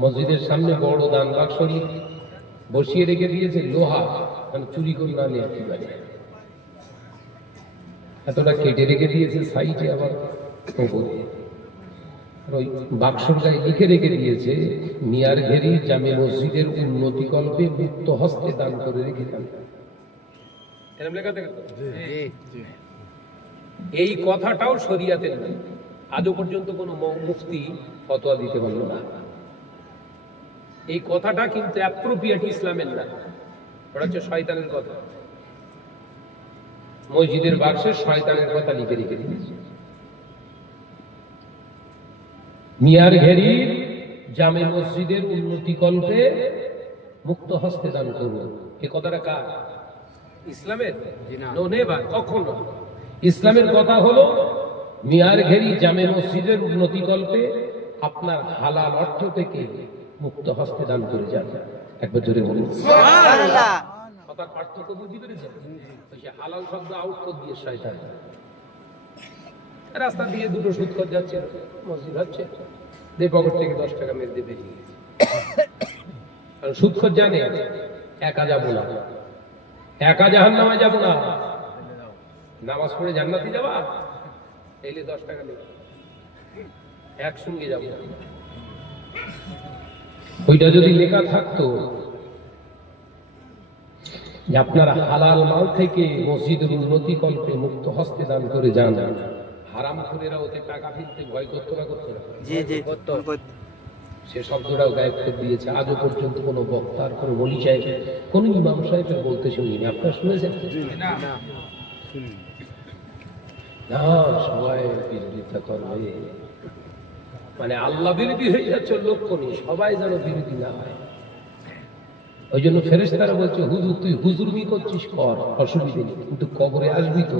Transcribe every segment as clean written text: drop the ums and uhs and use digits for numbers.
মসজিদের সামনে বড় দান বাক্স বসিয়ে রেখে দিয়েছে, লোহা, মানে চুরি করে না নিয়ে আসতে পারে, এতটা কেটে রেখে দিয়েছে সাইডে, আবার ওই বাক্সর গায়ে লিখে রেখে দিয়েছে, মিয়ার ঘেরি জামে মসজিদের উন্নতি কল্পে মুক্ত হস্তে দান করে রেখে দেন। এই কথাটাও শরিয়াতের না, আজও পর্যন্ত কোনো মুফতি ফতোয়া দিতে পারল না। এই কথাটা কিন্তু অ্যাপ্রোপ্রিয়েট ইসলামের না, ওটা হচ্ছে শয়তানের কথা। মসজিদের বাক্সে শয়তানের কথা লিখে রেখে দিয়েছে। মিয়ার ঘেরির জামে মসজিদের উন্নতি কল্পে মুক্ত হস্তে দান করব, এই কথাটা কার? ইসলামের? কখনো ইসলামের কথা হলো মিয়ার ঘেরি জামে মসজিদের উন্নতি কল্পে আপনার হালাল অর্থ থেকে মুক্ত হস্তে দান করে যান। একবার জোরে বলুন সুবহানাল্লাহ। কথার পার্থক্য বুঝতে পেরেছেন? হালাল শব্দ আউট করে দিয়ে শয়তান। রাস্তা দিয়ে দুটো সুদখোর যাচ্ছে, মসজিদ হচ্ছে, দিয়ে পকেট থেকে 10 টাকা মেরে দিয়ে বেরিয়ে গেছে। কারণ সুদখোর জানে একা যাবো না, একা জাহান্নামে যাবো না, নামাজ পড়ে জান্নাতে যাবা, এলে 10 টাকা নেবে, একসঙ্গে যাবো। ওইটা যদি লেখা থাকতো যে আপনারা হালাল মাল থেকে মসজিদের উন্নতি কল্পে মুক্ত হস্তে দান করে যান, হারাম খুরেরা ওতে টাকা ফিরতে ভয় করতো না, করতো না? সে শব্দটাও গায়েব করে দিয়েছে। আজও পর্যন্ত কোনো বক্তার, কোনো ওলি সাহেব, কোনো ইমাম সাহেবের বলতে শুনিনি। আপনারা শুনেছেন? না, সবাই বিরোধিতা করবে, মানে আল্লাহ বিরোধী হয়ে যাচ্ছে লক্ষ্য নেই, সবাই যেন বিরোধী না হয়। ওই জন্য ফেরেশতারা বলছে, হুজুর তুই হুজুরমি করছিস, কর, অসুবিধা নেই, কিন্তু কবরে আসবি তো,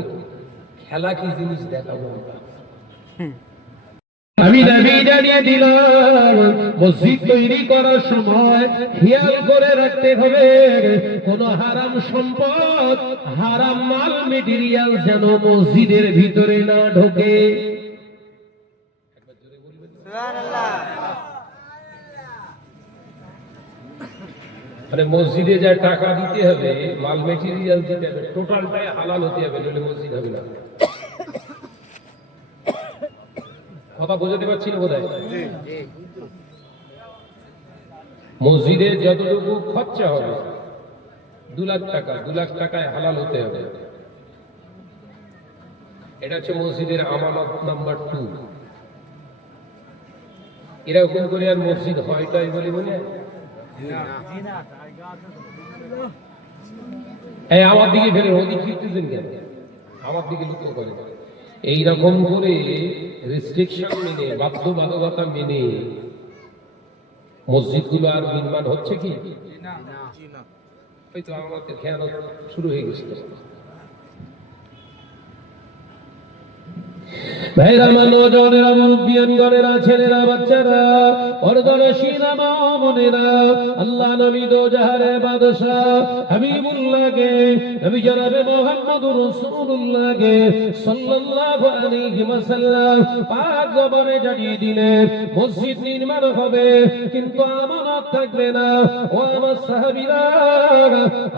খেলা কি জিনিস দেখাবো আমরা। আমি নবী জানিয়ে দিলাম, মসজিদ তৈরি করার সময় খেয়াল করে রাখতে হবে কোন হারাম সম্পদ, হারাম মাল মেটেরিয়াল যেন মসজিদের ভিতরে না ঢোকে। মানে মসজিদে যা টাকা দিতে হবে, মাল মেটেরিয়াল দিতে হবে, টোটালটাই হালাল হতে হবে, নইলে মসজিদ হবে না। কথা বোঝাতে পারছি না বোধহয়? মসজিদে যতটুকু খরচা হবে 2 লাখ টাকা, 2 লাখ টাকায় হালাল হতে হবে। এটা হচ্ছে মসজিদের আমানত নাম্বার 2। এরকম করে আর মসজিদ হয় তাই বলে মনে হয়? আমার দিকে ফেলে ওদিক ফিরতেছেন কেন? আমার দিকে লক্ষ্য করে। এইরকম করে রেস্ট্রিকশন মেনে, বাধ্যবাধকতা মেনে মসজিদগুলো আর নির্মাণ হচ্ছে কি? হয়তো আমাদের খেয়ানত শুরু হয়ে গেছে। ভাইরা, নজরেরা, মুরব্বিয়ানগণেরা, ছেলেরা, বাচ্চারা, পর্দানশীলা মা বোনেরা, আল্লাহ নবী দো জাহানের বাদশা হাবিবুল্লাহকে, নবী জনাবে মুহাম্মদুর রাসূলুল্লাহকে সাল্লাল্লাহু আলাইহি ওয়াসাল্লাম পাক জবানে জানিয়ে দিলেন, মসজিদ নির্মাণ হবে কিন্তু আমানত থাকবে না। ও আমার সাহাবীরা,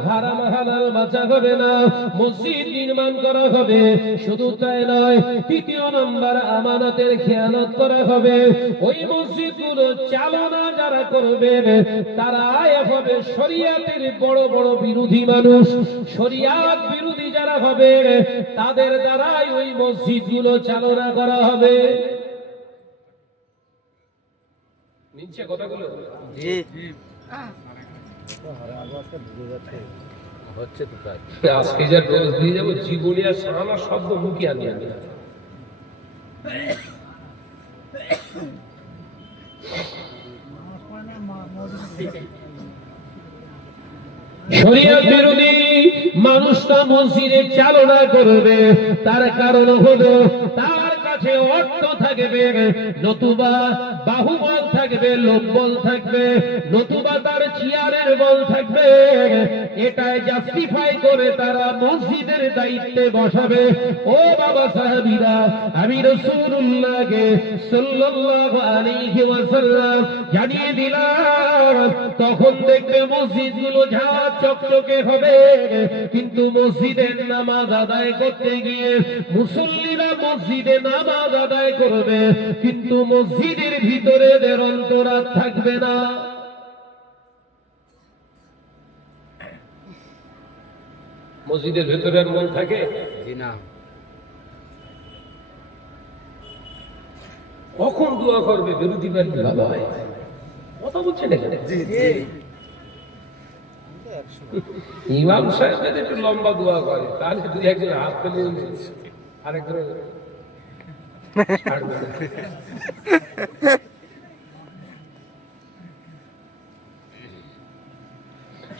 হারাম হালাল বাঁচা হবে না, মসজিদ নির্মাণ করা হবে। শুধু তাই নয়, দ্বিতীয় নম্বর আমানতের খেয়ানত করা হবে। ওই মসজিদগুলো চালনা যারা করবে তারা হবে শরিয়াতের বড় বড় বিরোধী মানুষ। শরিয়াত বিরোধী যারা হবে তাদের দ্বারাই ওই মসজিদগুলো চালনা করা হবে। নিচে কথাগুলো জি হচ্ছে তো তাই। আজকে যা ডোজ দিয়ে যাবো, জীবনী আর সারা শব্দ মুখে আনি আনি। শরিয়ত বিরোধী মানুষটা মসজিদে চালনা করবে, তার কারণ হলো তার কাছে অর্থ থাকে। থাকবে, নতুবা বাহুবল থাকবে, লোকবল থাকবে, নতুবা তার চেয়ারের বল থাকবে। এটাই জাস্টিফাই করে তারা মসজিদের দায়িত্বে বসাবে। ও বাবা সাহাবীরা, আমি রাসূলুল্লাহকে সাল্লাল্লাহু আলাইহি ওয়াসাল্লাম জানিয়ে দিলাম, তখন দেখবে মসজিদগুলো ঝাঁ চকচকে হবে, কিন্তু মসজিদের নামাজ আদায় করতে গিয়ে মুসল্লিরা মসজিদে নামাজ আদায় করবে, কিন্তু মসজিদের ভিতরে এদের অন্তরাত্মা থাকবে না। মসজিদের ভেতরে আর মন থাকে না। কখন দোয়া করবে বিরোধী বাড়ি ভালো হয়, কথা বলছেন এখানে। ইমাম সাহেব যদি একটু লম্বা দোয়া করে তাহলে দুই একজন হাত ফেলে আরেকজন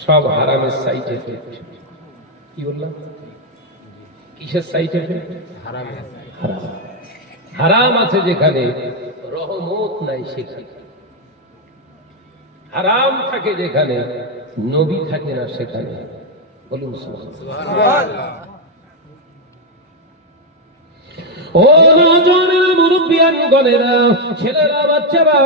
সব হারামের সাইড এফেক্ট। কি বললাম? কিসের সাইড এফেক্ট? হারামের। হারাম আছে যেখানে রহমত নাই সেখানে, হারাম থাকে যেখানে নবী থাকে না সেখানে। বলুন সুবহানাল্লাহ। ও নওজোয়ানেরা, মুরব্বিয়ানগণেরা, ছেলেরা, বাচ্চারা,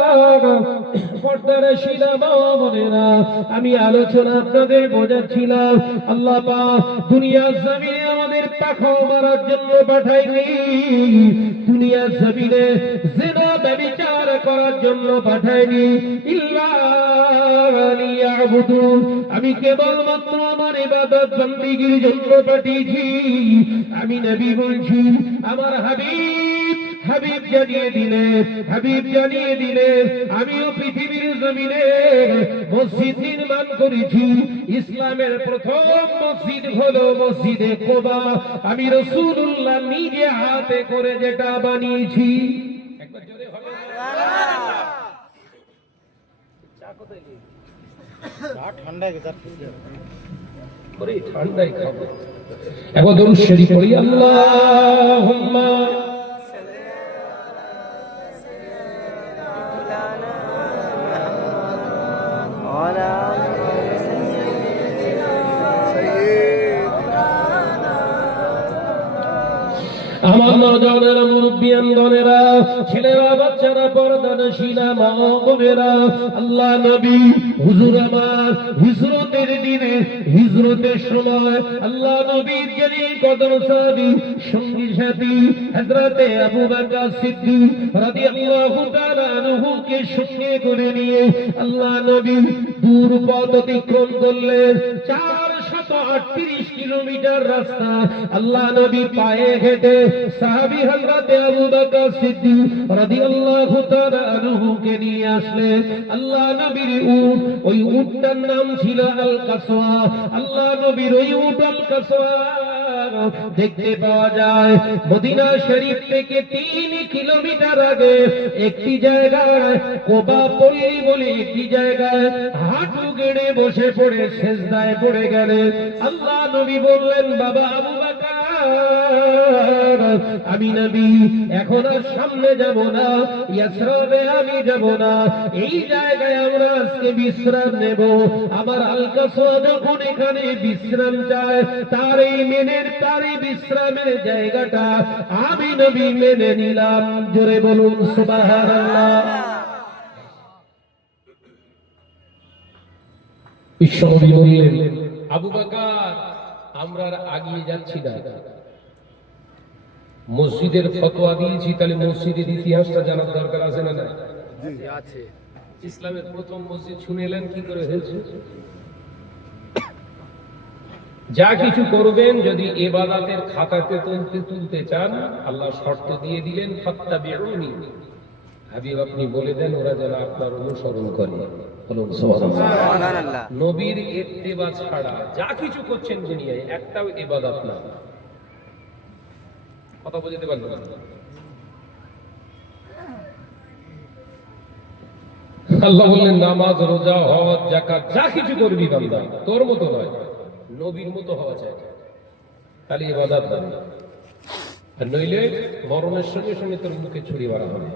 পর্দার শিরা মা বোনেরা, আমি আলোচনা আপনাদের বোঝাচ্ছিলাম। আল্লাহ পাক দুনিয়ার জমিনে আমাদের পাখা মারার জন্য পাঠায়নি, দুনিয়ার জমিনে জিনা ব্যভিচার করার জন্য পাঠায়নি। ইল্লা লিয়াবুদুন, আমি কেবলমাত্র আমার ইবাদত বন্দেগীর জন্য পাঠিয়েছি। আমি নবী বলছি, আমার হাবিব জানিয়ে দিলেন আমিও পৃথিবীর জমিনে মসজিদ নির্মাণ করেছি। ইসলামের প্রথম মসজিদ হলো মসজিদে কুবা। আমি রাসূলুল্লাহ নিজে হাতে করে যেটা বানিয়েছি। একবার জোরে হবে চা কোথায় গিয়ে? চা ঠান্ডায় গেছে, পরে ঠান্ডায় খাবো। একবার দরুদ শরীফ পড়ি, আল্লাহুম্মা আমার নওজোয়ানেরা, মুরব্বিয়ানগণেরা, ছেলেরা, বাচ্চারা, পর্দানশীলা মা বোনেরা, আল্লাহ নবী হুজুর আমার হিজরতের দিনে, হিজরতের সময় আল্লাহ নবীর যিনি কদম সাহাবী সঙ্গী সাথী হযরতে আবু বকর সিদ্দিক রাদিয়াল্লাহু তাআলা আনহুকে সঙ্গে করে নিয়ে আল্লাহ নবী দূর পথ অতিক্রম করলেন। 438 কিলোমিটার রাস্তা আল্লাহ নবী পায়ে হেঁটে সাহাবী হযরতে আবু বকর সিদ্দিক রাদিয়াল্লাহু তাআলা আনহুকে নিয়ে আসলেন। আল্লাহ নবীর উট, ওই উটটার নাম ছিল আল কাসওয়া। আল্লাহ নবীর ওই উট আল কাসওয়া দেখতে পাওয়া যায় মদিনা শরীফ থেকে 3 কিলোমিটার আগে একটি জায়গায়, কোবা পল্লী বলে একটি জায়গায় হাঁটু গেড়ে বসে পড়ে সেজদায় পড়ে গেলেন। আল্লাহ নবী বললেন, বাবা আবু বকর, আমি নবী এখন আর সামনে যাব না, ইয়াসরিবে আমি যাব না, এই জায়গায় আমরা আজকে বিশ্রাম নেব। আমার আল কাসওয়া যখন এখানে বিশ্রাম চায়, তার এই বিশ্রামের জায়গাটা আমি নবী মেনে নিলাম। জোরে বলুন সুবহানাল্লাহ। বিশ্বনবী বললেন, আবু বকর, আমরা আগিয়ে যাচ্ছি না, মসজিদের ফতোয়া দিয়েছি, তাহলে মসজিদের ইতিহাসটা জানার দরকার আছে না? আছে। ইসলামের প্রথম মসজিদ শুনে এলেন কি করে হয়েছে। যা কিছু করবেন যদি ইবাদতের খাতাতে তুলতে চান, আল্লাহ শর্ত দিয়ে দিলেন, ফাত্তাবিউনি, হাবিব আপনি বলে দেন ওরা যেন আপনার অনুসরণ করে। বলুন সুবহানাল্লাহ। নবীর ইত্তেবা ছাড়া যা কিছু করছেন দুনিয়ায় একটাও ইবাদত না। কথা বুঝতে পারলেন? আল্লাহ বললেন, নামাজ, রোজা, হজ, যাকাত যা কিছু করবি বান্দা, তোর মতো নয়, নবীর মতো হওয়া চাই, তাহলে ইবাদত হবে। আর নইলে মরণের সঙ্গে সঙ্গে তোর মুখে ছুরি মারা হবে।